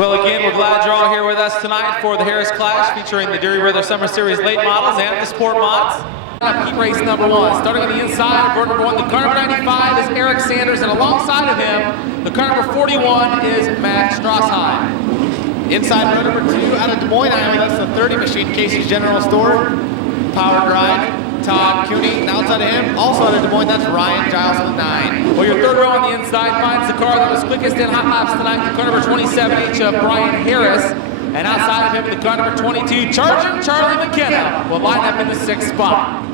Well, again, we're glad you're all here with us tonight for the Harris Clash featuring the Deary Brothers Summer Series late models and the sport mods. Heat race number one. Starting on the inside, board number one, the car number 95 is Eric Sanders, and alongside of him, the car number 41 is Matt Strassheim. Inside row number 2 out of Des Moines, Iowa, that's the 30 machine, Casey's General Store. Power Grind, Todd Cooney, and outside of him, also out of Des Moines, that's Ryan Giles with 9. Well, your third row on the inside finds the car that was quickest in hot laps tonight, the car number 27, each of Brian Harris. And outside of him, the car number 22, Charging Charlie McKenna, will line up in the 6th spot.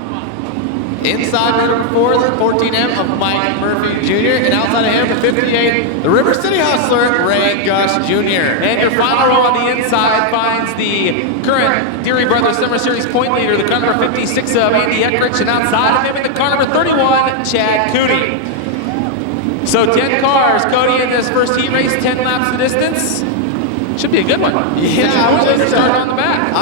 Inside row number 4, the 14M of Mike Murphy Jr. And outside of him, the 58, the River City Hustler, Ray Gush Jr. And your final row on the inside finds the current Deary Brothers Summer Series point leader, the car number 56 of Andy Eckrich, and outside of him, in the car number 31, Chad Cooney. So 10 cars, Cody, in this first heat race, 10 laps the distance. Should be a good one. Yeah, I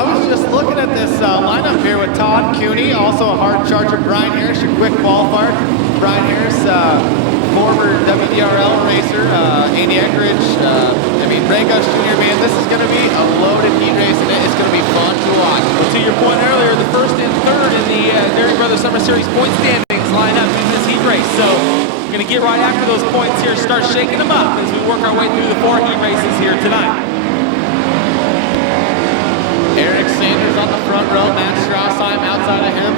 was just looking at this lineup here with Todd Cooney, also a hard charger, Brian Harris, your quick qualifier. Brian Harris, former WDRL racer, Andy Eckrich, Ray Gush Jr., man, this is going to be a loaded heat race, and it's going to be fun to watch. Well, to your point earlier, the first and third in the Deary Brothers Summer Series point standings line up in this heat race. So we're going to get right after those points here, start shaking them up as we work our way through the 4 heat races here tonight. Eric Sanders on the front row, Matt Strassheim outside of him.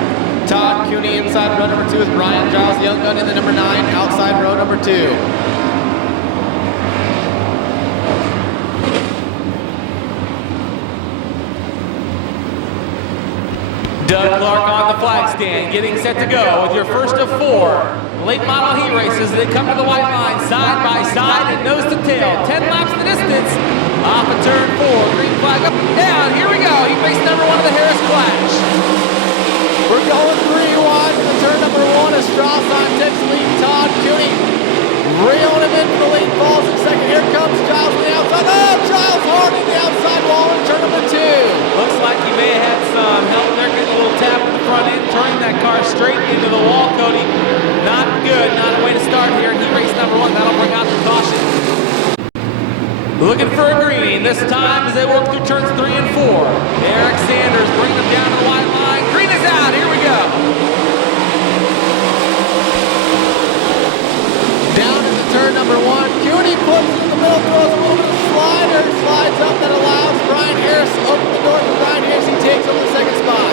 Todd Cooney inside row number 2 with Brian Giles, the young gun in the number 9, outside row number 2. Doug Clark on the flag stand, getting set to go with your first of 4 late model heat races. They come to the white line side by side and nose to tail. 10 laps the distance. Off of turn 4, green flag up and down. Here we go. Heat race number 1 of the Harris Clash. We're going 3 wide for the turn number 1 as Strassheim takes the lead. Todd Cooney reeling him in for the lead, falls in second. Here comes Giles on the outside. Oh, Giles hard in the outside wall in turn number 2. Looks like he may have had some help there, getting a little tap in the front end, turning that car straight into the wall, Cody. Not good, not a way to start here in heat race number 1. That'll bring out the caution. Looking for a green this time as they work through turns 3 and 4. Eric Sanders bringing them down to the white line. Green is out. Here we go. Down into turn number 1. Cooney puts it in the middle, throws a little bit of slider, slides up that allows Brian Harris to open the door for Brian Harris. He takes over the 2nd spot.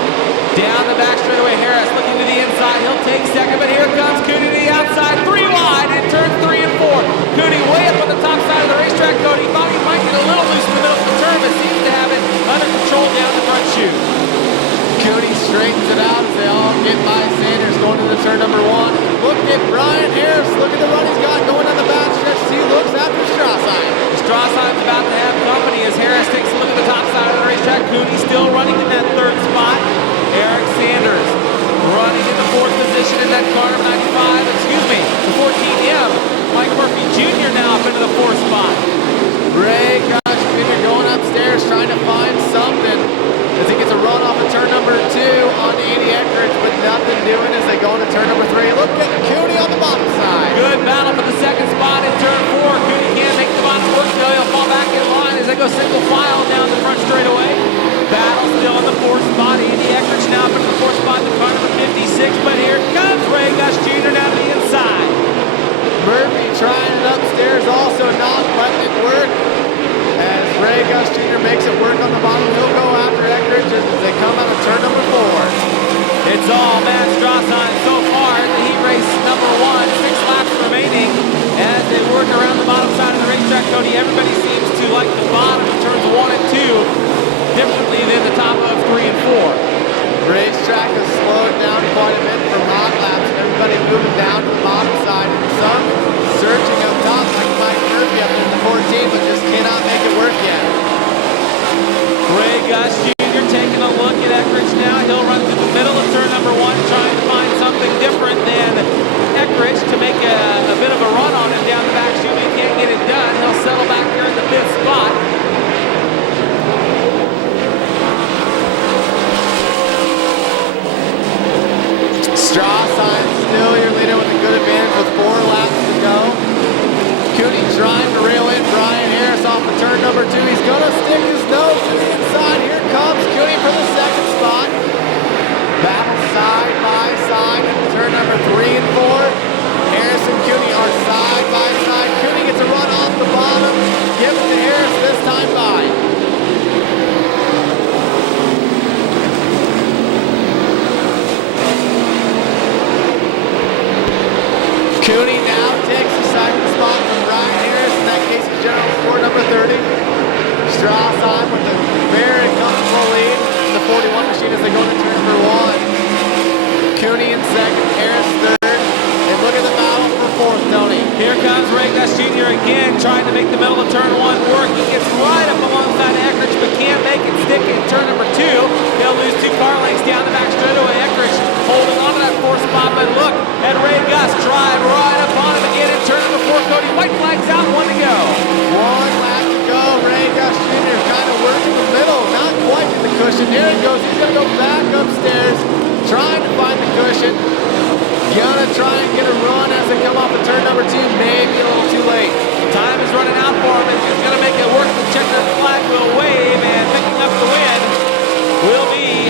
Down the back straightaway, Harris looking to the inside. He'll take 2nd, but here comes Cooney to the outside. 3 wide in turns 3 and 4. Cooney way up on the top side of the racetrack, Cody. Thought he might get a little loose in the middle of the turn, but seems to have it under control down the front chute. Cooney straightens it out as they all get by Sanders going to the turn number 1. Look at Brian Harris. Look at the run he's got going on the back stretch as he looks after Strassheim. Strassheim's about to have company as Harris takes a look at the top side of the racetrack. Cooney still running in that 3rd spot. Eric Sanders running in the 4th position in that car number 95. Excuse me, the 14M. Mike Murphy Jr. now up into the 4th spot. Ray Gush Jr. going upstairs trying to find something as he gets a run off of turn number 2 on Andy Eckrich, but nothing doing as they go into turn number 3. Look at Cooney on the bottom side. Good battle for the 2nd spot in turn 4. Cooney can't make the bottom work, so he'll fall back in line as they go single file down the front straightaway. Battle still in the 4th spot. Andy Eckrich now up into the 4th spot in the car number 56, but here comes Ray Gush Jr. down to the inside. Murphy trying it upstairs, also not letting it gonna stick his nose to the inside. Here comes Cooney for the second spot. Battle side by side in turn number 3 and 4. Harris and Cooney are side by side. Cooney gets a run off the bottom. Give it to Harris this time by. Cooney now takes the second spot from Ryan Harris. In that case, he's general for number 30. Strauss on with a very comfortable lead in the 41 machine as they go into turn number 1. Cooney in second, Harris third. And look at the battle for fourth, Tony. Here comes Ray Gus Jr. again, trying to make the middle of turn 1 work. He gets right up alongside Eckridge, but can't make it stick in turn number 2. He'll lose 2 car lengths down the back straightaway. Eckridge holding on to that 4th spot, but look at Ray Gus drive right up on him again in turn number 4. Cody, white flags out, 1 to go. 1 lap to go. Ray Gus Jr. kind of working the middle, not quite in the cushion. There he goes. He's going to go back upstairs, trying to find the cushion. Gonna try and get a run as they come off of turn number 2, maybe a little too late. Time is running out for him. He's going to make it work. The checkered flag will wave, and picking up the win will be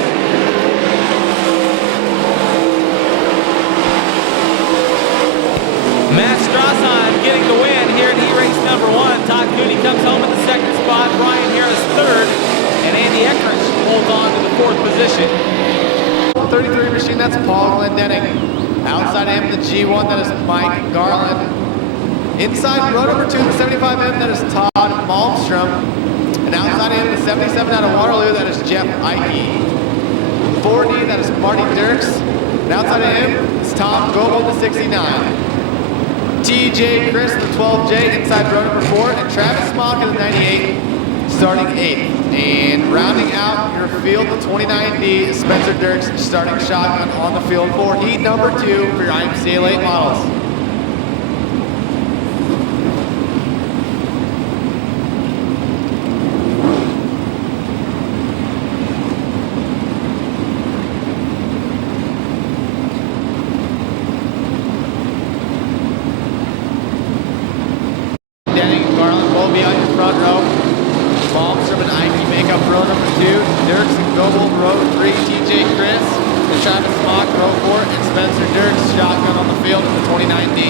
Matt Strasson getting the win here in heat race number 1. Todd Cooney comes home in the 2nd spot. Brian Harris 3rd, and Andy Eckridge holds on to the 4th position. 33 machine, that's Paul Glendenning. Outside him, the G1, that is Mike Garland. Inside row number 2, the 75M, that is Todd Malmstrom. And outside him, the 77 out of Waterloo, that is Jeff Ike. 4D, that is Marty Dirks. And outside of him, it's Tom Goble, the 69. TJ Chris, the 12J, inside row number 4. And Travis Smock in the 98, starting 8th. And rounding out your field, the 29D, is Spencer Dirks, starting shotgun on the field for heat number 2 for your imca late models. Denning and Garland will be on your front row. Malmstrom and Ike make up row number 2. Dirks and Goble, row 3. TJ Chris, and Travis Smock, row 4. And Spencer Dirks, shotgun on the field in the 29D.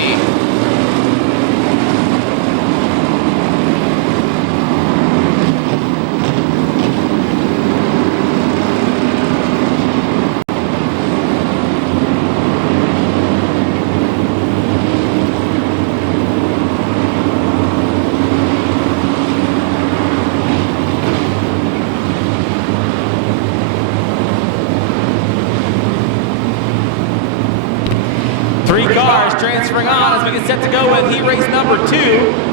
Three cars transferring on as we get set to go with heat race number 2.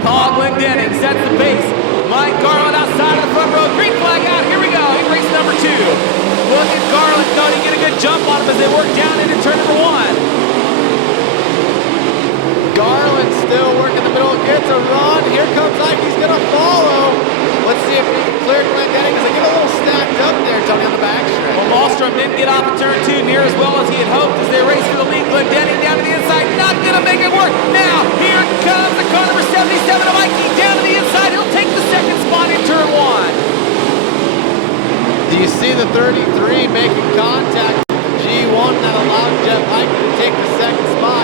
Paul Glendenning sets the pace. Mike Garland outside of the front row. Green flag out. Here we go. Heat race number 2. Look at Garland. Cody get a good jump on him as they work down into turn number 1. Garland still working the middle. Gets a run. Here comes Ike. He's going to follow. Let's see if he can clear Glendenning because they get a little stacked up there, Tony, on the back stretch. Well, Malmstrom didn't get off of turn 2 near as well as he had hoped as they race for the lead. Glendenning down to the inside, not going to make it work. Now, here comes the car number 77 of Mikey down to the inside. He'll take the 2nd spot in turn 1. Do you see the 33 making contact with the G1 that allowed Jeff Ike to take the 2nd spot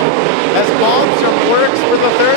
as Malmstrom works for the 3rd